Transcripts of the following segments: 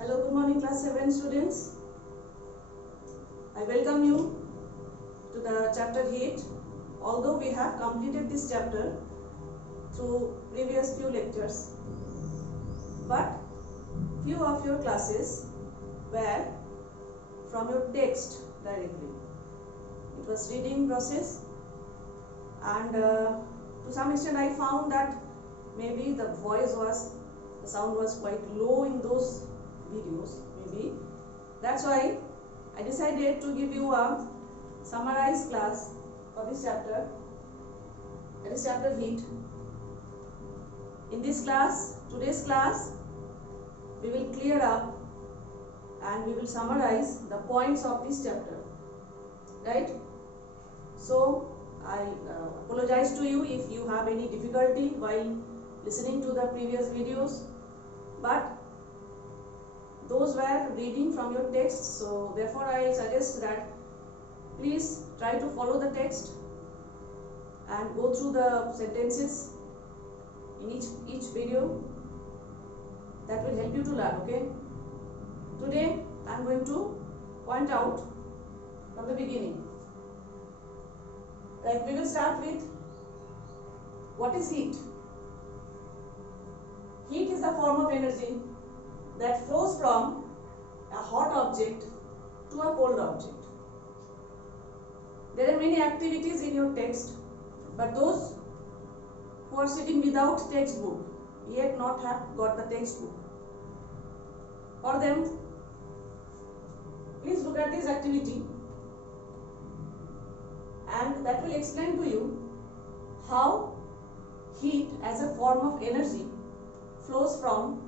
Hello, good morning class 7 students. I welcome you to the chapter heat. Although we have completed this chapter through previous few lectures, but few of your classes were from your text directly. It was reading process, and to some extent I found that maybe the sound was quite low in those videos. Maybe that's why I decided to give you a summarized class for this chapter. That is chapter heat. In this class, today's class, we will clear up and we will summarize the points of this chapter, right? So I apologize to you if you have any difficulty while listening to the previous videos, but those were reading from your text, so therefore I suggest that please try to follow the text and go through the sentences in each video. That will help you to learn, okay? Today I am going to point out from the beginning. Like, we will start with what is heat. Heat is the form of energy that flows from a hot object to a cold object. There are many activities in your text, but those who are sitting without textbook yet not have got the textbook, for them, please look at this activity, and that will explain to you how heat as a form of energy flows from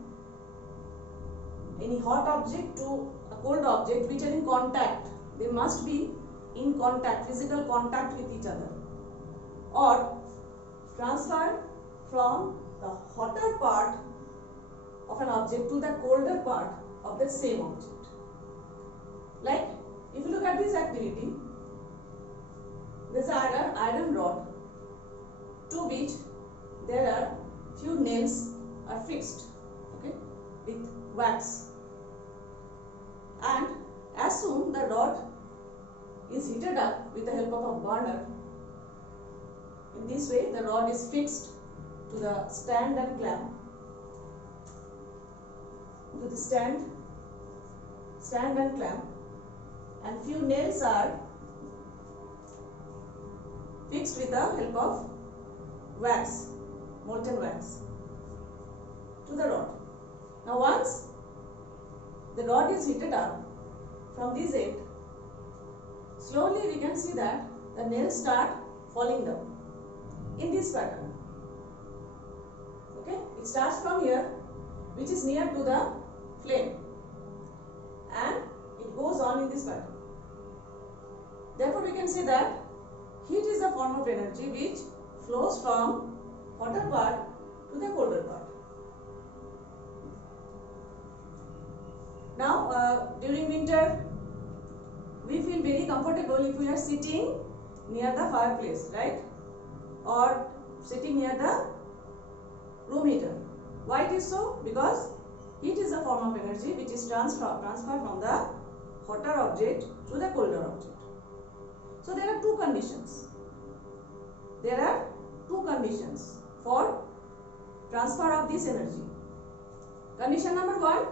any hot object to a cold object which are in contact. They must be in contact, physical contact with each other, or transfer from the hotter part of an object to the colder part of the same object. Like, if you look at this activity, there is an iron rod to which there are few nails are fixed, okay, with wax, and as soon the rod is heated up with the help of a burner, in this way the rod is fixed to the stand and clamp, to the stand and clamp, and few nails are fixed with the help of wax, molten wax, to the rod. Now once the rod is heated up from this end, slowly we can see that the nails start falling down in this pattern. Okay, it starts from here, which is near to the flame, and it goes on in this pattern. Therefore, we can say that heat is a form of energy which flows from hotter part to the colder part. Now, during winter, we feel very comfortable if we are sitting near the fireplace, right? Or sitting near the room heater. Why it is so? Because heat is a form of energy which is transferred from the hotter object to the colder object. So there are two conditions. There are two conditions for transfer of this energy. Condition number one,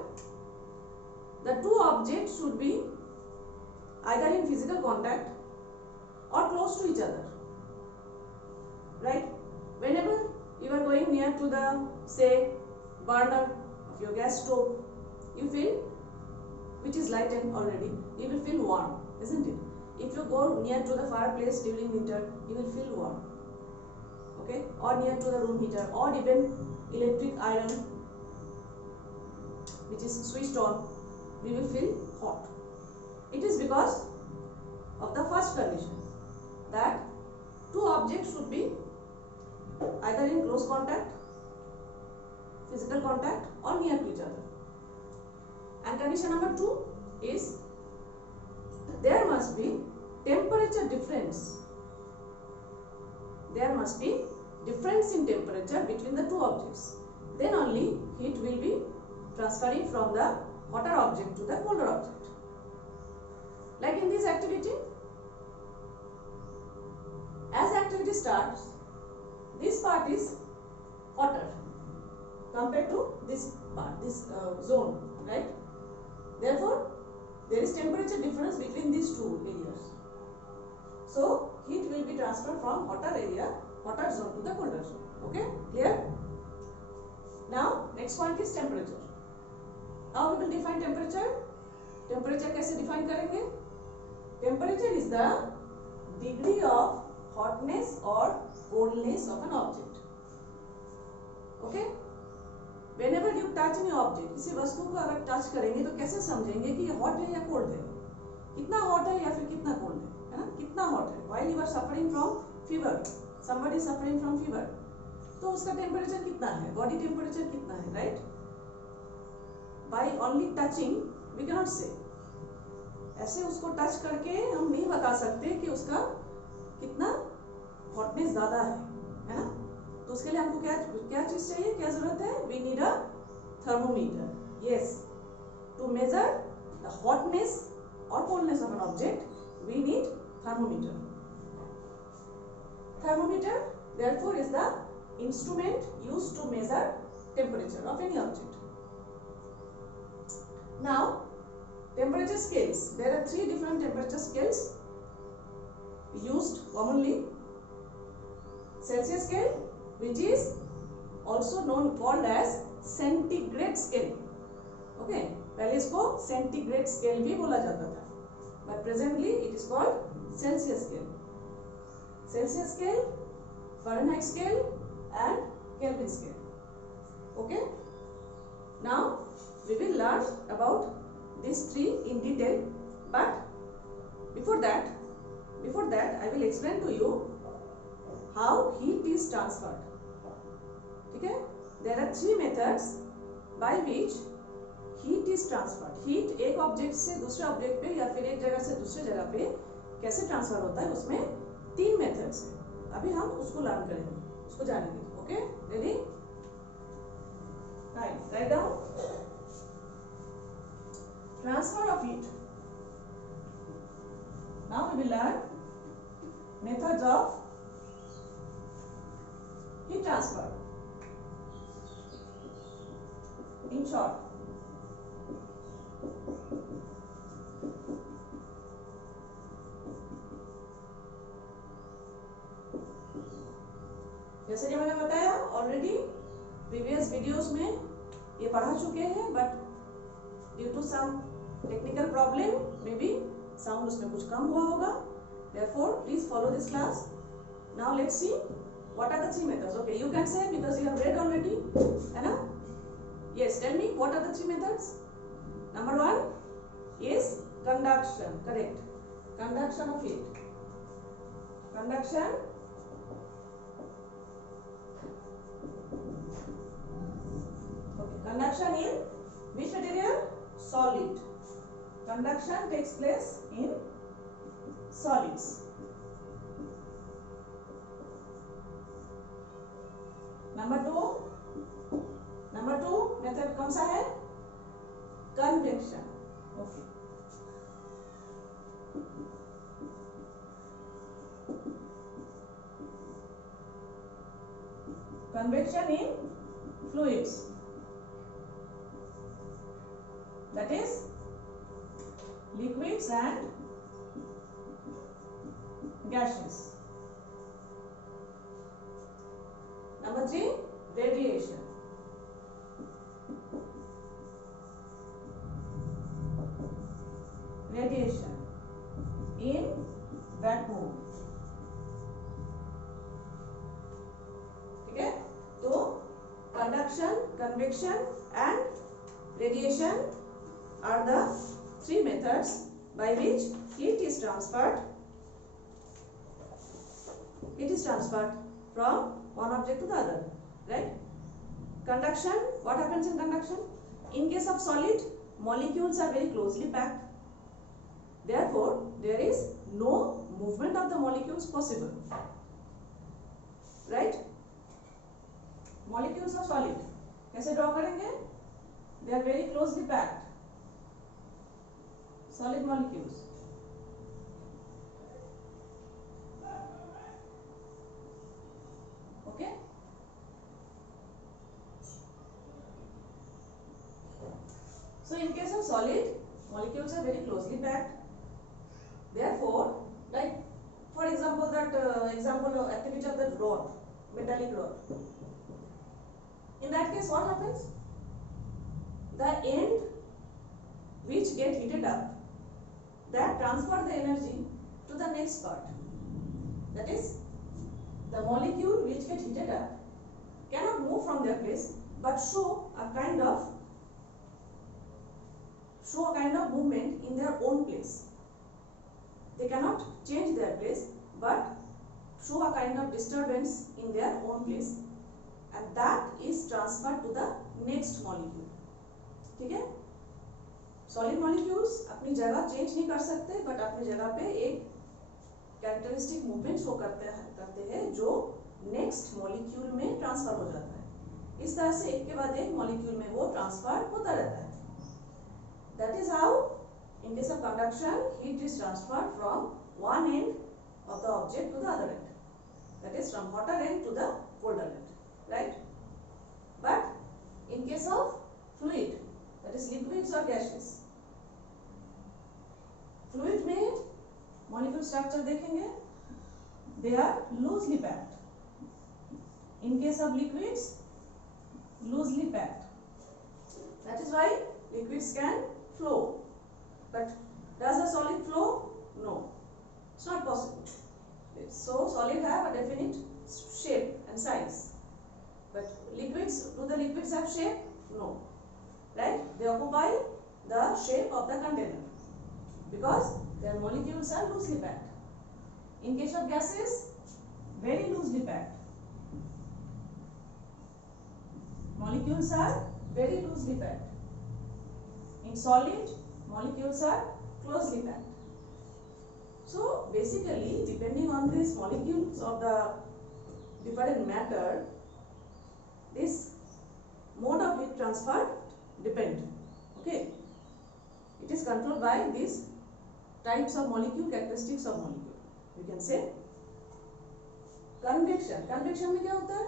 the two objects should be either in physical contact or close to each other, right? Whenever you are going near to the, say, burner of your gas stove, you feel, which is lightened already, you will feel warm, isn't it? If you go near to the fireplace during winter, you will feel warm, okay? Or near to the room heater, or even electric iron which is switched on, we will feel hot. It is because of the first condition, that two objects should be either in close contact, physical contact, or near to each other. And condition number two is there must be temperature difference. There must be difference in temperature between the two objects. Then only heat will be transferring from the hotter object to the colder object. Like in this activity, as activity starts, this part is hotter compared to this part, this zone, right? Therefore, there is temperature difference between these two areas. So, heat will be transferred from hotter area, hotter zone to the colder zone. Okay, clear? Now, next point is temperature. How we will define temperature? Temperature कैसे define करेंगे? Temperature is the degree of hotness or coldness of an object. Okay? Whenever you touch any object, किसी वस्तु को अगर touch करेंगे तो कैसे समझेंगे कि ये हॉट है या कोल्ड है? कितना हॉट है या फिर कितना कोल्ड है ना? कितना हॉट है? While you are suffering from fever, somebody is suffering from fever, तो उसका टेम्परेचर कितना है, बॉडी टेम्परेचर कितना है, right? By only touching we can not say, ऐसे उसको टच करके हम नहीं बता सकते कि उसका कितना हॉटनेस ज्यादा है ना? तो उसके लिए हमको क्या क्या चीज चाहिए, क्या जरूरत है? We need a thermometer. Yes, to measure the hotness और coldness of an object we need thermometer. Thermometer therefore is the instrument used to measure temperature of any object. Now, temperature scales. There are 3 different temperature scales used commonly. Celsius scale, which is also called as centigrade scale. Okay, पहले इसको centigrade scale भी बोला जाता था, but presently it is called Celsius scale. Celsius scale, Fahrenheit scale and Kelvin scale. Okay, now we will learn about these 3 in detail, but before that I will explain to you how heat is transferred. Okay, there are 3 methods by which heat is transferred. heat एक object से दूसरे object पे या फिर एक जगह से दूसरे जगह पे कैसे ट्रांसफर होता है, उसमें 3 मेथड्स हैं. अभी हम उसको लर्न करेंगे, उसको जानेंगे. Okay, ready? Right down. Transfer of heat. Now we will learn methods of heat transfer. In short, जैसे कि मैंने बताया ऑलरेडी प्रीवियस वीडियोस में ये पढ़ा चुके हैं, but due to some technical problem may be sound उसमें कुछ कम हुआ होगा. Therefore please follow this class. Now let's see what are the 3 methods. Okay, you can say because you have read already, है ना? Yes, tell me what are the 3 methods. Number 1 is conduction. Correct, conduction of heat. Conduction Conduction in which material? Solid. Conduction takes place in solids. Number 2 method कौन सा है? Convection. Okay. Convection in fluids. That is liquids and gases. Number 3, radiation. Radiation in vacuum. ठीक है? तो conduction, convection and radiation are the 3 methods by which heat is transferred. It is transferred from one object to the other, right? Conduction, what happens in conduction? In case of solid, molecules are very closely packed. Therefore, there is no movement of the molecules possible, right? Molecules of solid कैसे draw करेंगे? They are very closely packed. solid molecules. Okay. So in case of solid, molecules are very closely packed. Therefore, like for example, that example of activity of that rod, metallic rod. In that case, what happens? The end which get heated up, that transfer the energy to the next part. That is, the molecule which get heated up cannot move from their place, but show a kind of movement in their own place. They cannot change their place, but show a kind of disturbance in their own place, and that is transferred to the next molecule. ठीक है? Solid molecules अपनी जगह change नहीं कर सकते, but अपनी जगह पे एक कैरेक्टरिस्टिक मूवमेंट शो करते हैं जो नेक्स्ट मॉलिक्यूल में ट्रांसफर हो जाता है. इस तरह से एक के बाद एक मॉलिक्यूल में वो ट्रांसफर होता रहता है. That is how in case of conduction heat is transferred from one end of the object to the other end. That is from hotter end to the colder end, right? But in case of fluid, that is liquids or gases, fluid में molecule structure देखेंगे, they are loosely packed. In case of liquids, loosely packed. That is why liquids can flow. But does a solid flow? No, it's not possible. So solid have a definite shape and size. But liquids, do the liquids have shape? No. Right? They occupy the shape of the container because their molecules are loosely packed. In case of gases, very loosely packed. Molecules are very loosely packed. In solid, molecules are closely packed. So basically, depending on these molecules of the different matter, this mode of heat transfer depend. Okay, it is controlled by these types of molecule, characteristics of molecule. You can say convection. Convection में क्या होता है?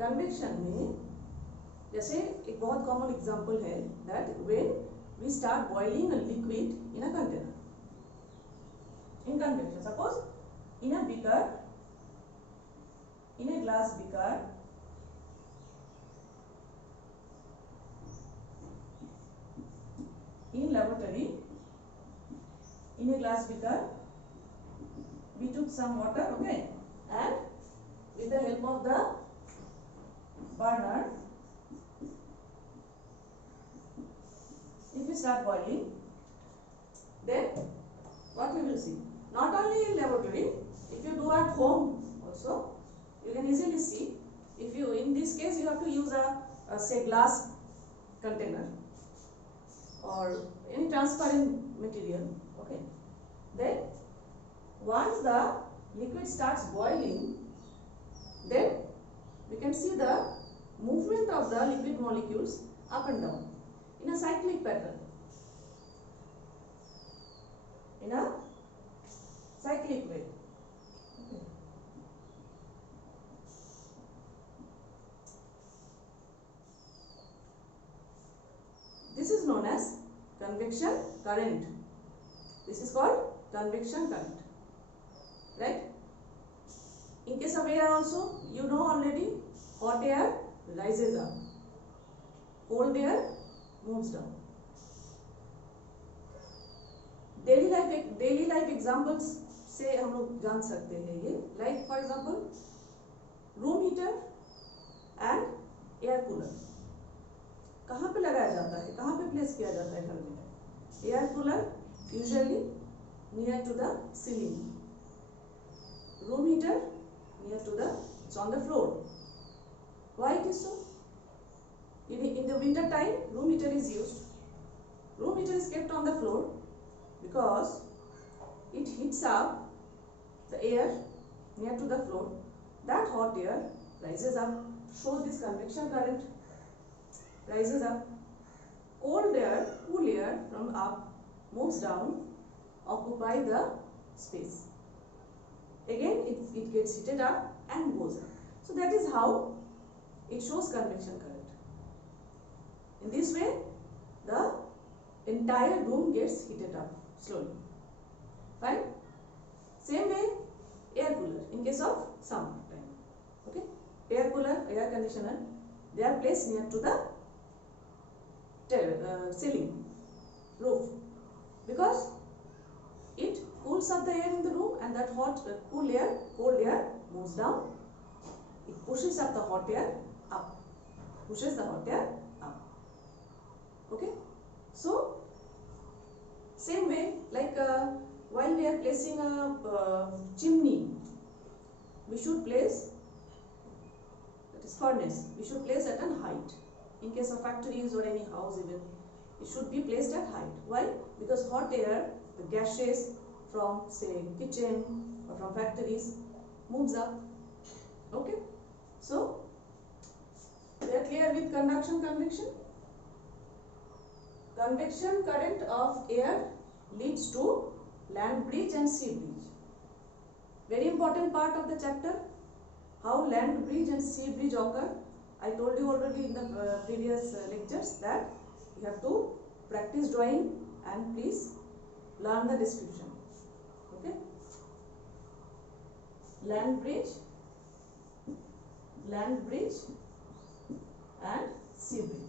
Convection में जैसे एक बहुत common example है that when we start boiling a liquid in a container. In convection, suppose in a beaker, in a glass beaker, in laboratory, in a glass beaker, we took some water, okay, and with the help of the burner, if we start boiling, then what we will see? Not only in laboratory, if you do at home also, you can easily see. If you, in this case, you have to use a say glass container or any transparent material. Okay. Then once the liquid starts boiling, then we can see the movement of the liquid molecules up and down in a cyclic pattern. In a cyclic way. Okay. This is known as convection current. This is called convection current. Right? In case of air also, you know already, hot air rises up, cold air moves down. Daily life examples से हम लोग जान सकते हैं ये. Like for example room heater and air cooler कहाँ पे लगाया जाता है, कहाँ पे प्लेस किया जाता है घर में? Air cooler usually near to the ceiling, room heater near to the, it's on the floor. Why it is so? In the winter time, room heater is used. Room heater is kept on the floor because it heats up the air near to the floor. That hot air rises up, shows this convection current, rises up. Cold air, cool air from up moves down, occupy the space. Again it gets heated up and goes up. So that is how it shows convection current. In this way, the entire room gets heated up slowly. Fine. Same way, air cooler in case of summer time. Okay, air cooler, air conditioner, they are placed near to the ceiling, roof, because it cools up the air in the room, and that hot, cool air, cold air moves down. It pushes up the hot air up, pushes the hot air up. Okay, so same way, like while we are placing a chimney, we should place, that is furnace, we should place at an height. In case of factories or any house even, it should be placed at height. Why? Because hot air, the gases from say kitchen or from factories moves up. Okay, so we are clear with conduction, convection. Convection current of air leads to land bridge and sea bridge. Very important part of the chapter. How land bridge and sea bridge occur. I told you already in the previous lectures that you have to practice drawing and please learn the description. Okay. Land bridge and sea bridge.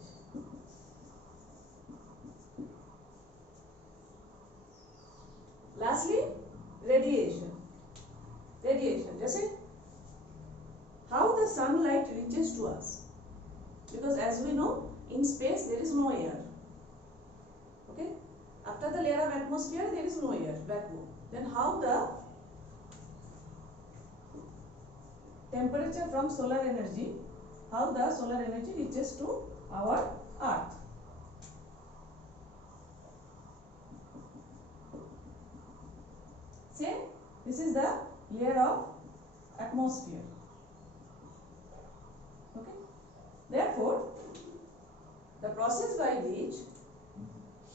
Lastly, radiation. Radiation, जैसे how the sunlight reaches to us, because as we know, in space there is no air. Okay, after the layer of atmosphere there is no air, vacuum. Then how the temperature from solar energy, how the solar energy reaches to our earth. Say this is the layer of atmosphere. Okay, therefore the process by which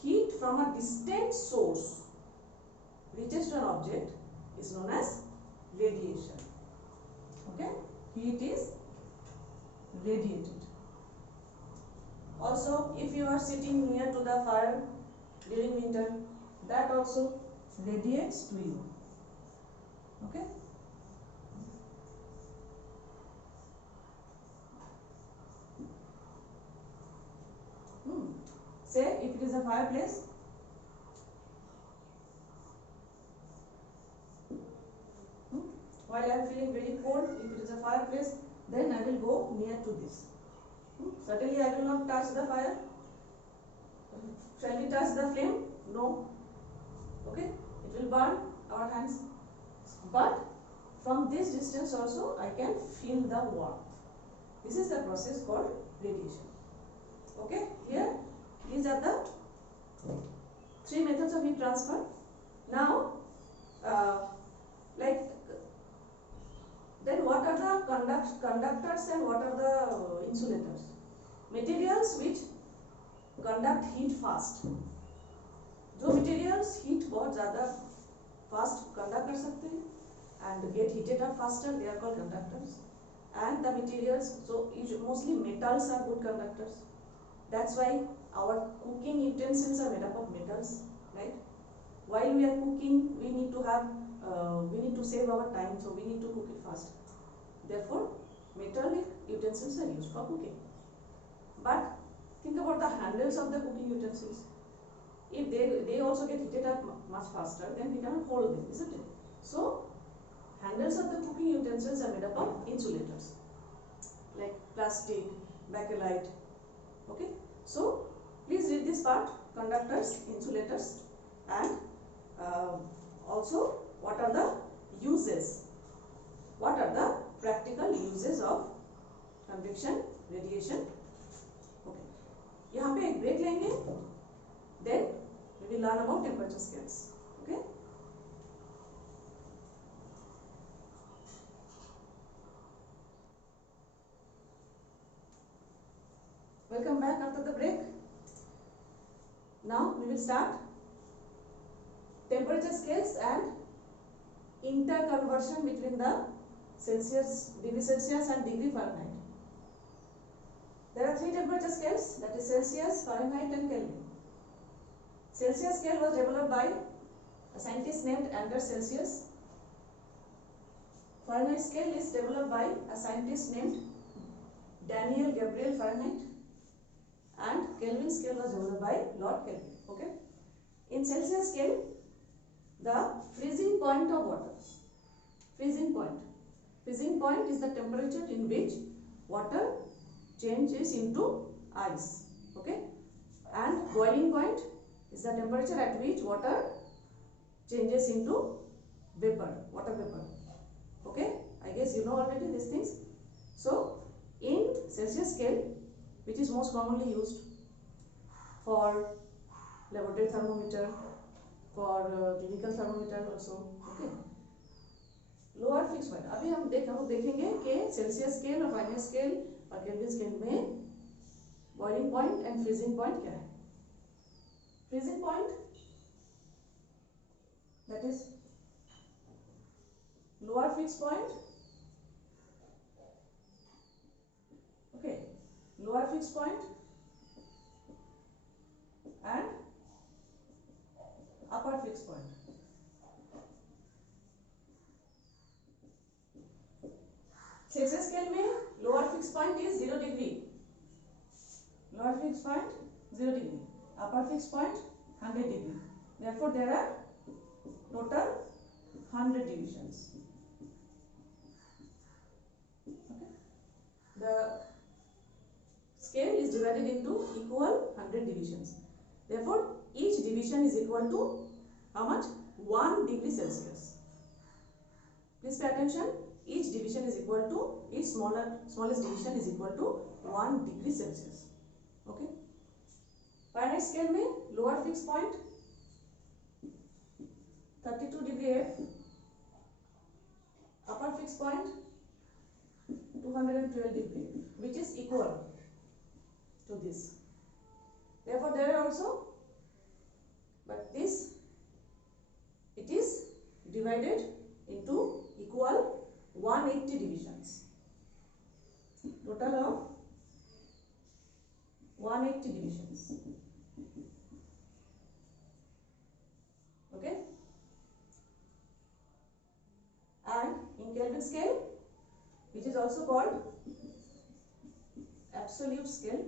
heat from a distant source reaches to an object is known as radiation. Okay, heat is radiated. Also, if you are sitting near to the fire during winter, that also radiates to you. Okay. Say if it is a fireplace, while I am feeling very cold, if it is a fireplace, then I will go near to this. Certainly I will not touch the fire. Shall we touch the flame? No. Okay, it will burn our hands. But from this distance also I can feel the warmth. This is the process called radiation. Okay, here these are the three methods of heat transfer. Now, then what are the conductors and what are the insulators? Materials which conduct heat fast. जो materials heat बहुत ज़्यादा fast conduct कर सकते हैं and get heated up faster, they are called conductors. And the materials, so mostly metals are good conductors. That's why our cooking utensils are made up of metals, right? While we are cooking, we need to have, we need to save our time, so we need to cook it fast. Therefore, metallic utensils are used for cooking. But think about the handles of the cooking utensils. If they also get heated up much faster, then we cannot hold them, isn't it? So, handles of the cooking utensils are made up of insulators, like plastic, bakelite. Okay, so please read this part: conductors, insulators, and also what are the uses? What are the practical uses of convection, radiation? Okay, यहाँ पे एक break लेंगे, then we will learn about temperature scales. Okay. Welcome back after the break. Now we will start temperature scales and interconversion between the Celsius, degree Celsius and degree Fahrenheit. There are three temperature scales, that is Celsius, Fahrenheit and Kelvin. Celsius scale was developed by a scientist named Anders Celsius. Fahrenheit scale is developed by a scientist named Daniel Gabriel Fahrenheit, and Kelvin scale was developed by Lord Kelvin. Okay. In Celsius scale, the freezing point of water. Freezing point is the temperature in which water changes into ice. Okay. And boiling point is the temperature at which water changes into vapor, water vapor. Okay. I guess you know already these things. So, in Celsius scale, which is most commonly used for laboratory thermometer, for clinical thermometer also. Okay. Lower fix point, अभी हम देखेंगे कि Celsius scale और Fahrenheit scale और Kelvin scale में boiling point and freezing point क्या है. Freezing point that is lower fix point. Okay, lower fix point and upper fix point. Celsius scale में lower fix point is 0 degree. Lower fix point 0 degree. Upper fix point 100 degree. Therefore, there are total 100 divisions. Okay. The scale is divided into equal 100 divisions. Therefore, each division is equal to how much? 1 degree Celsius. Please pay attention. Each division is equal to, each smallest division is equal to 1 degree Celsius. Okay. Fahrenheit scale में lower fixed point 32 degree F, upper fixed point 212 degree F, which is equal to this. Therefore, there are also, but this, it is divided into equal 180 divisions. Total of 180 divisions. Okay. And in Kelvin scale, which is also called absolute scale,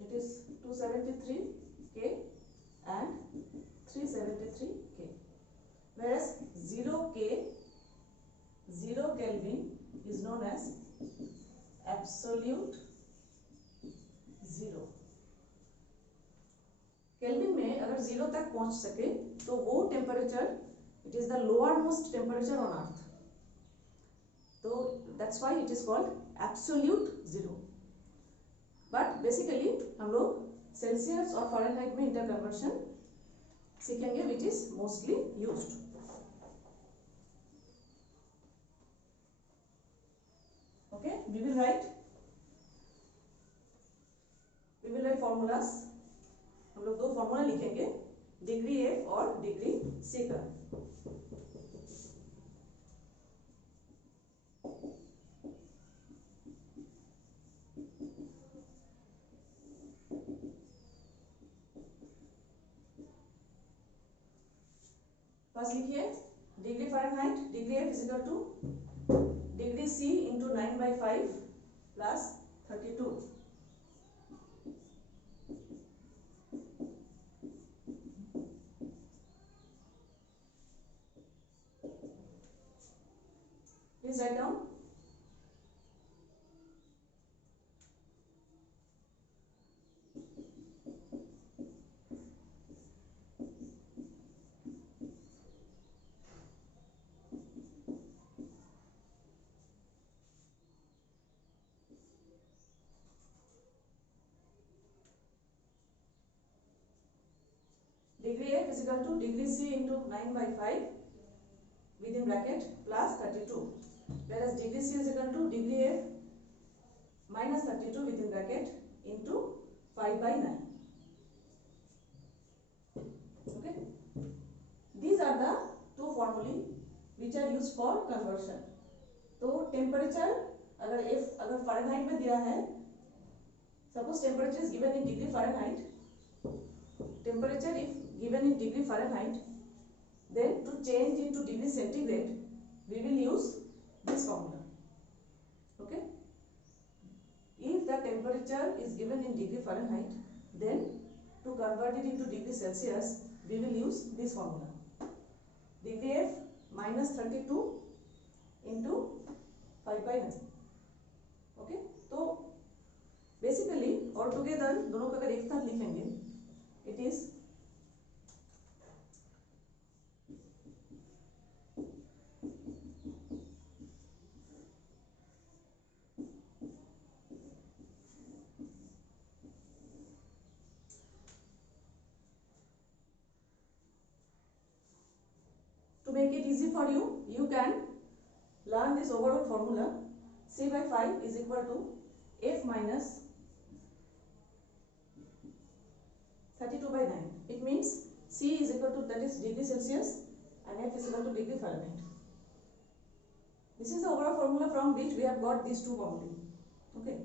it is 273 K and 373 K, whereas 0 K, 0 Kelvin is known as absolute zero. Kelvin में अगर 0 तक पहुंच सके तो वो temperature, it is the lower most temperature on earth. So that's why it is called absolute zero. But basically हम लोग Celsius और फारेनहाइट में इंटरकन्वर्शन सीखेंगे, which is mostly used. Okay, we will write formulas. हम लोग दो फॉर्मूला लिखेंगे, degree F और डिग्री C का. फर्स्ट लिखिए degree Fahrenheit, degree F is equal two degree C into 9/5 plus 32. Please write down. Degree F is equal to degree C into 9/5 within bracket plus 32, whereas degree C is equal to degree F minus 32 within bracket into 5/9. which are used for conversion. तो temperature अगर Fahrenheit में दिया है, suppose temperature is given in degree Fahrenheit, temperature if given in degree Fahrenheit, then to change into degree centigrade we will use this formula. Okay, if the temperature is given in degree Fahrenheit, then to convert it into degree Celsius we will use this formula, degree F minus 32 into 5/9. Okay, तो basically all together दोनों को अगर एक साथ लिखेंगे, it is make it easy for you, you can learn this overall formula. C by 5 is equal to F minus 32 by 9. It means C is equal to, that is degree Celsius, and F is equal to degree Fahrenheit. This is the overall formula from which we have got these two formulae. Okay,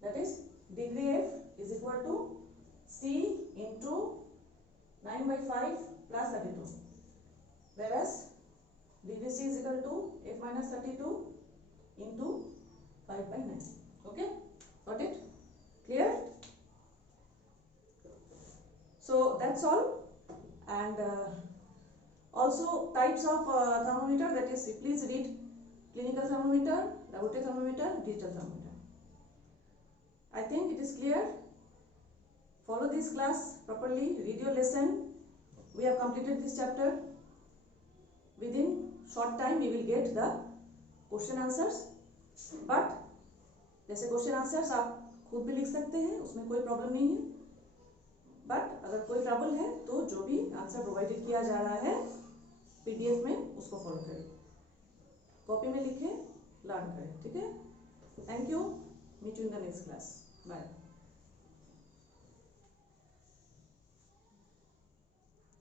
that is degree F is equal to C into 9 by 5 plus 32. Whereas degree C is equal to F minus 32 into 5/9. Okay, got it? Clear? So that's all. And also types of thermometer, that is, please read clinical thermometer, laboratory thermometer, digital thermometer. I think it is clear. Follow this class properly, read your lesson. We have completed this chapter. Within short time we will get the question answers, but जैसे question answers आप खुद भी लिख सकते हैं, उसमें कोई problem नहीं है, बट अगर कोई ट्रबल है तो जो भी आंसर प्रोवाइडेड किया जा रहा है पीडीएफ में उसको फॉलो करें, कॉपी में लिखें, लर्न करें. ठीक है, thank you, meet you in the next class, bye.